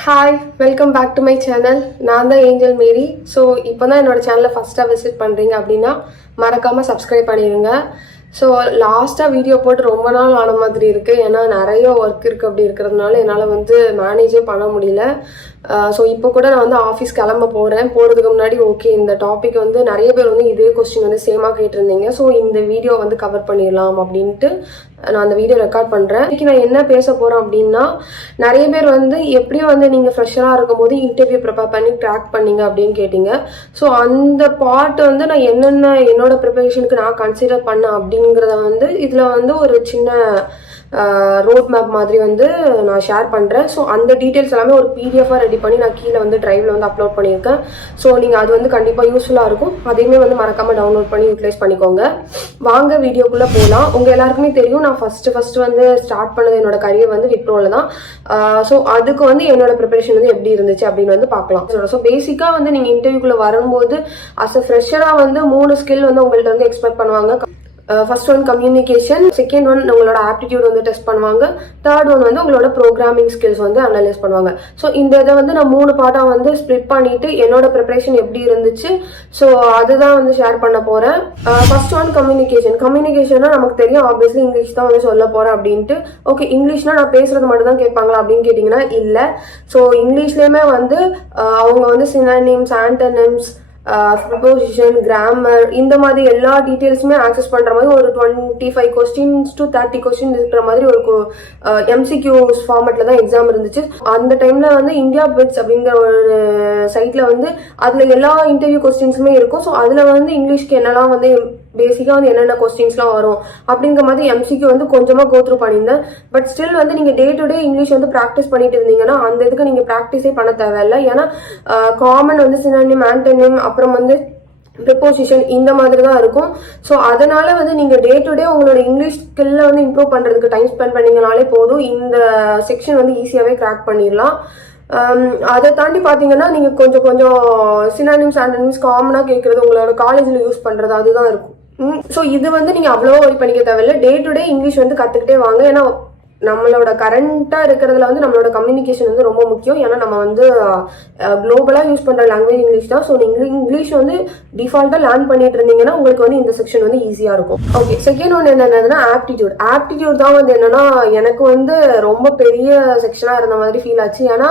Hi, welcome back to my channel. நான் தான் angel மேரி. So இப்போ தான் என்னோட சேனலை ஃபஸ்ட்டாக விசிட் பண்ணுறீங்க அப்படின்னா மறக்காமல் சப்ஸ்கிரைப் பண்ணிடுங்க. ஸோ லாஸ்ட்டாக வீடியோ போட்டு ரொம்ப நாள் ஆன மாதிரி இருக்குது. ஏன்னா நிறைய ஒர்க் இருக்குது. அப்படி இருக்கிறதுனால என்னால் மேனேஜே பண்ண முடியல. ஸோ இப்போ கூட நான் ஆஃபீஸ் கிளம்ப போகிறதுக்கு முன்னாடி ஓகே, இந்த டாபிக் நிறைய பேர் இதே கொஸ்டின் சேமாக கேட்டிருந்தீங்க. ஸோ இந்த வீடியோ கவர் பண்ணிடலாம் அப்படின்ட்டு நான் அந்த வீடியோ ரெக்கார்ட் பண்ணுறேன். இன்னைக்கு நான் என்ன பேச போகிறேன் அப்படின்னா, நிறைய பேர் எப்படியும் நீங்கள் ஃப்ரெஷராக இருக்கும் போது இன்டர்வியூ ப்ரிப்பேர் பண்ணி ட்ராக் பண்ணீங்க அப்படின்னு கேட்டீங்க. ஸோ அந்த பார்ட் நான் என்னென்ன என்னோட ப்ரிப்பரேஷனுக்கு நான் கன்சிடர் பண்ணேன் அப்படிங்கிறத இதில் ஒரு சின்ன ரோட் மேப் மாதிரி நான் ஷேர் பண்ணுறேன். ஸோ அந்த டீட்டெயில்ஸ் எல்லாமே ஒரு பிடிஎஃபாக ரெடி பண்ணி நான் கீழே டிரைவில் அப்லோட் பண்ணியிருக்கேன். ஸோ நீங்கள் அது கண்டிப்பாக யூஸ்ஃபுல்லாக இருக்கும். அதையுமே மறக்காமல் டவுன்லோட் பண்ணி யூட்டிலைஸ் பண்ணிக்கோங்க. வாங்க வீடியோக்குள்ளே போகலாம். உங்கள் எல்லாருக்குமே தெரியும், நான் ஃபஸ்ட்டு ஸ்டார்ட் பண்ணது என்னோட கரியர் விப்ரோவில் தான். ஸோ அதுக்கு என்னோட ப்ரிப்பரேஷன் எப்படி இருந்துச்சு அப்படின்னு பார்க்கலாம். ஸோ பேசிக்காக நீங்கள் இன்டர்வியூக்குள்ளே வரும்போது அஸ் அ ஃப்ரெஷராக 3 ஸ்கில் உங்கள்கிட்ட எக்ஸ்பெக்ட் பண்ணுவாங்க. First one communication, second one உங்களோட ஆப்டிடியூட் டெஸ்ட் பண்ணுவாங்க, தேர்ட் ஒன் உங்களோட ப்ரோக்ராமிங் ஸ்கில்ஸ் அனலைஸ் பண்ணுவாங்க. ஸோ இந்த இதை நான் 3 பார்ட்டாக ஸ்ப்ளிட் பண்ணிட்டு என்னோட ப்ரிப்பரேஷன் எப்படி இருந்துச்சு ஸோ அதுதான் ஷேர் பண்ண போறேன். ஃபர்ஸ்ட் ஒன் கம்யூனிகேஷன்னா நமக்கு தெரியும், ஆப்வியஸ்லி இங்கிலீஷ் தான் சொல்ல போறேன் அப்படின்ட்டு. ஓகே, இங்கிலீஷ்னா நான் பேசுறது மட்டும் தான் கேட்பாங்களா அப்படின்னு கேட்டீங்கன்னா இல்லை. ஸோ இங்கிலீஷ்லயுமே அவங்க சினானிம்ஸ், ஆன்டனிம்ஸ், ப்ரிப்போசிஷன், கிராமர், இந்த மாதிரி எல்லா டீட்டெயில்ஸுமே ஆக்சஸ் பண்ற மாதிரி ஒரு 25 கொஸ்டின்ஸ் டு 30 கொஸ்டின் இருக்கிற மாதிரி ஒரு எம்சிக்யூ ஃபார்மேட்ல தான் எக்ஸாம் இருந்துச்சு. அந்த டைம்ல இந்தியா பிட்ஸ் அப்படிங்கிற ஒரு சைட்ல அதுல எல்லா இன்டர்வியூ கொஸ்டின்ஸுமே இருக்கும். ஸோ அதுல இங்கிலீஷ்க்கு என்னெல்லாம் பேசிக்கா என்னென்ன கொஸ்டின்ஸ்லாம் வரும் அப்படிங்கிற மாதிரி எம்சிக்கு கொஞ்சமா கோத்ரூ பண்ணியிருந்தேன். பட் ஸ்டில் நீங்க day to day English practice பண்ணிட்டு இருந்தீங்கன்னா அந்த இதுக்கு நீங்க ப்ராக்டிஸே பண்ண தேவையில்லை. ஏன்னா காமன் சினானிம், ஆன்டனிம், அப்புறம் ப்ரிப்போசிஷன் இந்த மாதிரி தான் இருக்கும். ஸோ அதனால நீங்க டே டு டே உங்களோட இங்கிலீஷ் ஸ்கில்ல இம்ப்ரூவ் பண்றதுக்கு டைம் ஸ்பெண்ட் பண்ணீங்கனாலே போதும். இந்த செக்ஷன் ஈஸியாவே கிராக் பண்ணிடலாம். அதை தாண்டி பாத்தீங்கன்னா நீங்க கொஞ்சம் சினானிம்ஸ், ஆன்டனிம்ஸ் காமனா கேட்கறது, உங்களோட காலேஜ்ல யூஸ் பண்றது அதுதான் இருக்கும். ஸோ இது நீங்க அவ்வளோ ஒரி பண்ணிக்க தேவையில்லை. டே டு டே இங்கிலீஷ் கத்துக்கிட்டே வாங்க. ஏன்னா நம்மளோட கரண்டா இருக்கிறதுல நம்மளோட கம்யூனிகேஷன் ரொம்ப முக்கியம். ஏன்னா நம்ம குளோபலா யூஸ் பண்ற லாங்குவேஜ் இங்கிலீஷ் தான். ஸோ நீங்க இங்கிலீஷ் டிஃபால்ட்டா லேர்ன் பண்ணிட்டு இருந்தீங்கன்னா உங்களுக்கு இந்த செக்ஷன் ஈஸியா இருக்கும். ஓகே, செகண்ட் ஒன் என்னன்னா ஆப்டிடியூட் தான் என்னன்னா எனக்கு ரொம்ப பெரிய செக்ஷனா இருந்த மாதிரி ஃபீல் ஆச்சு. ஏன்னா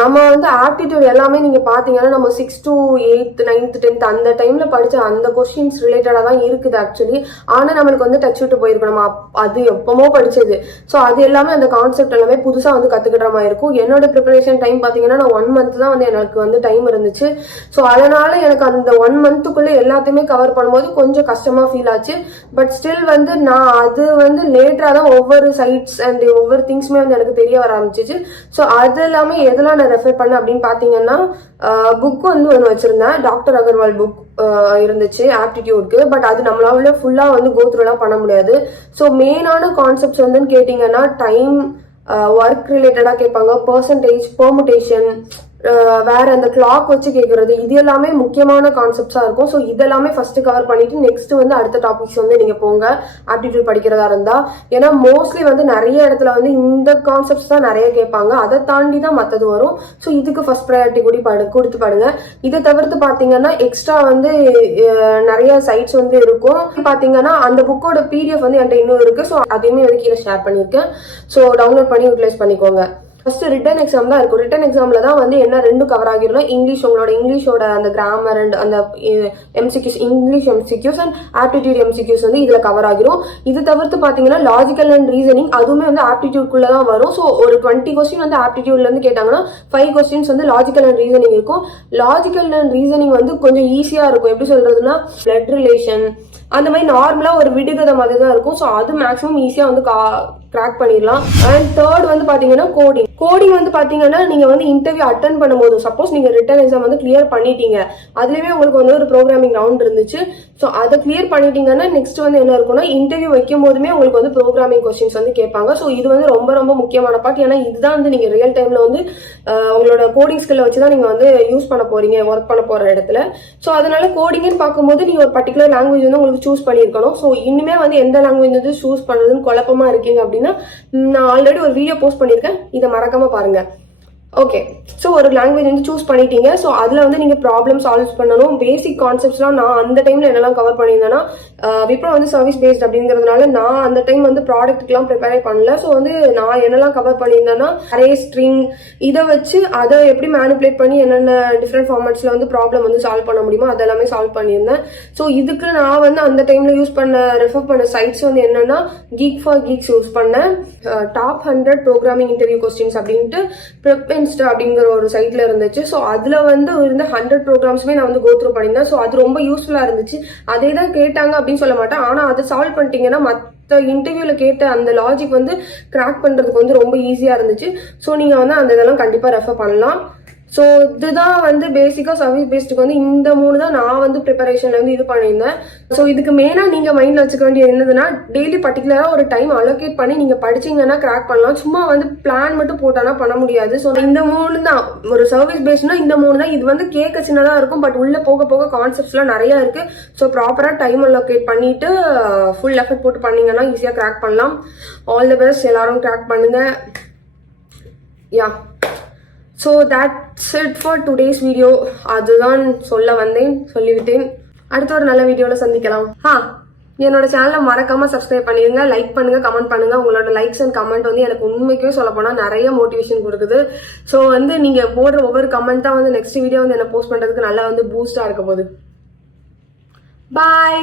நம்ம ஆப்டிடியூட் எல்லாமே நீங்க பாத்தீங்கன்னா நம்ம 6th to 8th 9th 10th அந்த டைம்ல படிச்ச அந்த கொஸ்டின்ஸ் ரிலேட்டடா தான் இருக்குது ஆக்சுவலி. ஆனா நம்மளுக்கு டச் விட்டு போயிருக்கும். நம்ம அது எப்பமோ படிச்சது. ஸோ அது எல்லாமே அந்த கான்செப்ட் எல்லாமே புதுசா கத்துக்கிற மாதிரி இருக்கும். என்னோட ப்ரிப்பரேஷன் டைம் பாத்தீங்கன்னா நான் 1 month தான் எனக்கு டைம் இருந்துச்சு. ஸோ அதனால எனக்கு அந்த 1 monthக்குள்ள எல்லாத்தையுமே கவர் பண்ணும்போது கொஞ்சம் கஷ்டமா ஃபீல் ஆச்சு. பட் ஸ்டில் நான் அது லேட்டரா தான் ஒவ்வொரு சைட்ஸ் அண்ட் ஒவ்வொரு திங்ஸ்மே எனக்கு தெரிய வர ஆரம்பிச்சிச்சு. ஸோ அது எல்லாமே எதெல்லாம் நான் ரெஃபர் பண்ணேன் அப்படின்னு பாத்தீங்கன்னா, புக் ஒன்று வச்சிருந்தேன். டாக்டர் அகர்வால் புக் இருந்துச்சு ஆப்டிடியூட்க்கு. பட் அது நம்மளால ஃபுல்லா கோத்ரூ எல்லாம் பண்ண முடியாது. ஸோ மெயினான கான்செப்ட்ஸ் கேட்டீங்கன்னா டைம், ஒர்க் ரிலேட்டடா கேட்பாங்க, பெர்சன்டேஜ், பெர்முடேஷன், வேற அந்த கிளாக் வச்சு கேட்கறது, இது எல்லாமே முக்கியமான கான்செப்ட்ஸா இருக்கும். ஸோ இதெல்லாமே ஃபர்ஸ்ட் கவர் பண்ணிட்டு நெக்ஸ்ட் அடுத்த டாபிக்ஸ் நீங்க போங்க ஆப்டிடியூட் படிக்கிறதா இருந்தா. ஏன்னா மோஸ்ட்லி நிறைய இடத்துல இந்த கான்செப்ட்ஸ் தான் நிறைய கேட்பாங்க. அதை தாண்டி தான் மற்றது வரும். ஸோ இதுக்கு ஃபர்ஸ்ட் ப்ரையாரிட்டி கொடுத்து பாடுங்க. இதை தவிர்த்து பாத்தீங்கன்னா எக்ஸ்ட்ரா நிறைய சைட்ஸ் இருக்கும். பாத்தீங்கன்னா அந்த புக்கோட பிடிஎஃப் என்கிட்ட இன்னும் இருக்கு. ஸோ அதையுமே கீழே ஷேர் பண்ணியிருக்கேன். ஸோ டவுன்லோட் பண்ணி யூட்டிலைஸ் பண்ணிக்கோங்க. ஃபர்ஸ்ட் ரிட்டன் எக்ஸாம் தான் இருக்கும். ரிட்டன் எக்ஸாம்ல தான் என்ன 2 கவர் ஆகிரும். உங்களோட இங்கிலீஷோட அந்த கிராமர் அண்ட் அந்த MCQs, English MCQs and aptitude MCQs இதுல கவர் ஆகிரும். இது தவிர்த்து பாத்தீங்கன்னா லாஜிக்கல் அண்ட் ரீசனிங் அதுவுமே ஆப்டிடியூட்குள்ள தான் வரும். ஸோ ஒரு 20 கொஸ்டின் ஆப்டிடியூட்ல இருந்து கேட்டாங்கன்னா 5 கொஸ்டின்ஸ் லாஜிக்கல் அண்ட் ரீசனிங் இருக்கும். லாஜிக்கல் அண்ட் ரீசனிங் கொஞ்சம் ஈஸியா இருக்கும். எப்படி சொல்றதுன்னா, பிளட் ரிலேஷன் அந்த மாதிரி நார்மலா ஒரு விடுகதை மாதிரி தான் இருக்கும். ஸோ அது மேக்ஸிமம் ஈஸியா கிராக் பண்ணிடலாம். அண்ட் தேர்ட் பாத்தீங்கன்னா கோடிங் பாத்தீங்கன்னா நீங்க இன்டர்வியூ அட்டன் பண்ணும்போது சப்போஸ் நீங்க ரிட்டன் எக்ஸாம் கிளியர் பண்ணிட்டீங்க, அதுலயுமே உங்களுக்கு ஒரு ப்ரோக்ராமிங் ரவுண்ட் இருந்துச்சு. ஸோ அதை கிளியர் பண்ணிட்டீங்கன்னா நெக்ஸ்ட் என்ன இருக்கும்னா, இன்டர்வியூ வைக்கும் போதுமே உங்களுக்கு ப்ரோக்ராமிங் கொஸ்டின்ஸ் கேட்பாங்க. ஸோ இது ரொம்ப ரொம்ப முக்கியமான பார்ட். ஏன்னா இதுதான் நீங்க ரியல் டைம்ல உங்களோட கோடிங் ஸ்கில்ல வச்சுதான் நீங்க யூஸ் பண்ண போறீங்க ஒர்க் பண்ண போற இடத்துல. ஸோ அதனால கோடிங்னு பார்க்கும்போது நீங்க ஒரு பர்டிகுலர் லாங்குவேஜ் உங்களுக்கு சூஸ் பண்ணிருக்கணும். ஸோ இன்னுமே எந்த லாங்குவேஜ் சூஸ் பண்றதுன்னு குழப்பமா இருக்கீங்க அப்படின்னா, நான் ஆல்ரெடி ஒரு வீடியோ போஸ்ட் பண்ணிருக்கேன், இதை மறக்காம பாருங்க. ஓகே, ஸோ ஒரு லாங்குவேஜ் வந்து சூஸ் பண்ணிட்டீங்க. ஸோ அதில் வந்து நீங்கள் ப்ராப்ளம் சால்வ் பண்ணணும். பேசிக் கான்செப்ட்ஸ்லாம் நான் அந்த டைமில் என்னெல்லாம் கவர் பண்ணியிருந்தேன்னா, விப்ரோ வந்து சர்வீஸ் பேஸ்ட் அப்படிங்கிறதுனால நான் அந்த டைம் வந்து ப்ராடக்ட்டுக்கெலாம் ப்ரிப்பேரே பண்ணல. ஸோ வந்து நான் என்னெல்லாம் கவர் பண்ணியிருந்தேன்னா, அரே ஸ்ட்ரிங் இதை வச்சு அதை எப்படி மேனிப்புலேட் பண்ணி என்னென்ன டிஃப்ரெண்ட் ஃபார்மேட்ஸில் வந்து ப்ராப்ளம் வந்து சால்வ் பண்ண முடியுமோ அதெல்லாமே சால்வ் பண்ணியிருந்தேன். ஸோ இதுக்கு நான் வந்து அந்த டைமில் ரெஃபர் பண்ண சைட்ஸ் வந்து என்னென்னா, கீக் ஃபார் கீக்ஸ் யூஸ் பண்ணேன். டாப் 100 ப்ரோக்ராமிங் இன்டர்வியூ கொஸ்டின்ஸ் அப்படின்ட்டு அப்படிங்கிற ஒரு சைட்ல இருந்துச்சு. ஸோ அதுல வந்து இருந்த 100 ப்ரோக்ராம்ஸுமே நான் வந்து கோத்ரூ பண்ணியிருந்தேன். ஸோ அது ரொம்ப யூஸ்ஃபுல்லா இருந்துச்சு. அதே தான் கேட்டாங்க அப்படின்னு சொல்ல மாட்டேன், ஆனா அதை சால்வ் பண்ணிட்டீங்கன்னா மற்ற இன்டர்வியூல கேட்ட அந்த லாஜிக் வந்து கிராக் பண்றதுக்கு வந்து ரொம்ப ஈஸியா இருந்துச்சு. ஸோ நீங்க வந்து அந்த இதெல்லாம் கண்டிப்பா ரெஃபர் பண்ணலாம். ஸோ இதுதான் வந்து பேசிக்கா சர்வீஸ் பேஸ்டுக்கு வந்து இந்த 3 தான் நான் வந்து ப்ரிப்பரேஷன்ல வந்து இது பண்ணியிருந்தேன். ஸோ இதுக்கு மெயினா நீங்க மைண்ட்ல வச்சுக்க வேண்டியது என்னதுன்னா, டெய்லி பர்டிகுலரா ஒரு டைம் அலோகேட் பண்ணி நீங்க படிச்சீங்கன்னா கிராக் பண்ணலாம். சும்மா வந்து பிளான் மட்டும் போட்டானா பண்ண முடியாது. ஸோ இந்த 3 தான் ஒரு சர்வீஸ் பேஸ்ட்னா, இந்த 3 தான். இது வந்து கேட்க சின்னதா இருக்கும், பட் உள்ள போக போக கான்செப்ட்ஸ்லாம் நிறைய இருக்கு. ஸோ ப்ராப்பரா டைம் அலோகேட் பண்ணிட்டு ஃபுல் எஃபர்ட் போட்டு பண்ணீங்கன்னா ஈஸியா கிராக் பண்ணலாம். ஆல் தி பெஸ்ட், எல்லாரும் கிராக் பண்ணுங்க. Yeah, so that's it for today's video. அதுதான் சொல்ல வந்தேன், சொல்லிவிட்டேன். அடுத்த ஒரு நல்ல வீடியோவில் சந்திக்கலாம். என்னோட சேனலை மறக்காம சப்ஸ்கிரைப் பண்ணிடுங்க, லைக் பண்ணுங்க, கமெண்ட் பண்ணுங்க. உங்களோட லைக்ஸ் அண்ட் கமெண்ட் வந்து எனக்கு உண்மைக்கே சொல்ல போனால் நிறைய மோட்டிவேஷன் கொடுக்குது. ஸோ வந்து நீங்க போடுற ஒவ்வொரு கமெண்ட் தான் வந்து நெக்ஸ்ட் வீடியோ வந்து என்ன போஸ்ட் பண்றதுக்கு நல்லா வந்து பூஸ்டா இருக்க போகுது. பாய்.